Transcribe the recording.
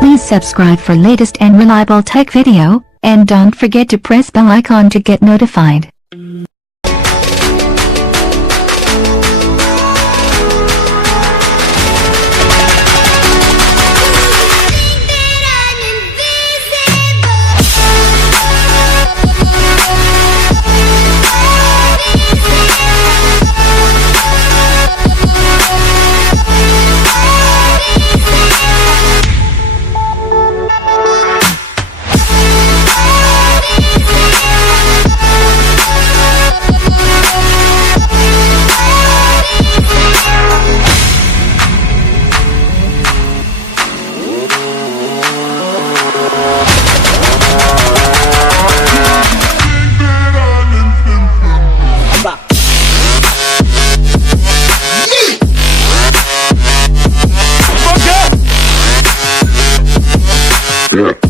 Please subscribe for latest and reliable tech video, and don't forget to press bell icon to get notified. Yeah.